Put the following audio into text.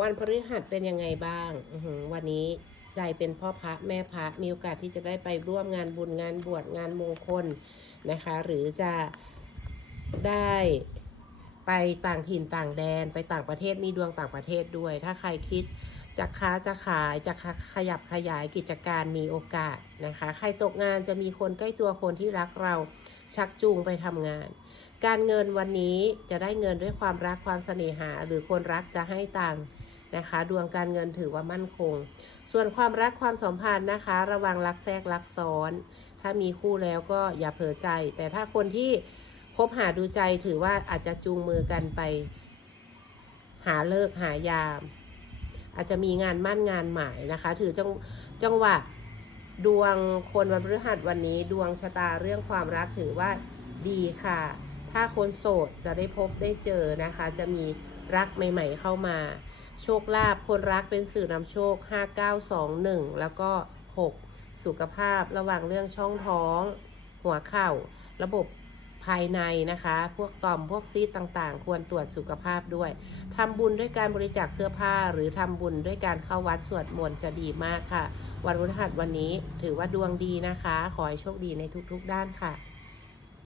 วันพฤหัสเป็นยังไงบ้างวันนี้ใจเป็นพ่อพระแม่พระมีโอกาสที่จะได้ไปร่วมงานบุญงานบวชงานมงคลนะคะ หรือจะได้ไปต่างถิ่นต่างแดน ไปต่างประเทศมีดวงต่างประเทศด้วย ถ้าใครคิดจะค้าจะขายจะขยับขยายกิจการมีโอกาสนะคะ ใครตกงานจะมีคนใกล้ตัวคนที่รักเราชักจูงไปทำงาน การเงินวันนี้จะได้เงินด้วยความรักความเสน่หา หรือคนรักจะให้ตังค์ นะคะ ดวงการเงินถือว่ามั่นคง ส่วนความรักความสัมพันธ์นะคะ ระวังรักแทรกรักซ้อน ถ้ามีคู่แล้วก็อย่าเผลอใจ แต่ถ้าคนที่คบหาดูใจถือว่าอาจจะจูงมือกันไป หาเลิกหายาม อาจจะมีงานมั่นงานหมายนะคะ ถือจังจังหวะดวงคนวันพฤหัสวันนี้ดวงชะตาเรื่องความรักถือว่าดีค่ะ ถ้าคนโสดจะได้พบได้เจอนะคะ จะมีรักใหม่ ๆ เข้ามา โชคลาภคนรักเป็นสื่อนำโชค 5921 แล้วก็ 6 สุขภาพระว่างเรื่องช่องท้อง หัวเข่า ระบบภายในนะคะ พวกต่อมพวกซีดต่างๆ ควรตรวจสุขภาพด้วย ทำบุญด้วยการบริจาคเสื้อผ้า หรือทำบุญด้วยการเข้าวัดสวดมนต์จะดีมากค่ะ วันพฤหัสวันนี้ถือว่าดวงดีนะคะ ขอให้โชคดีในทุกๆด้านค่ะ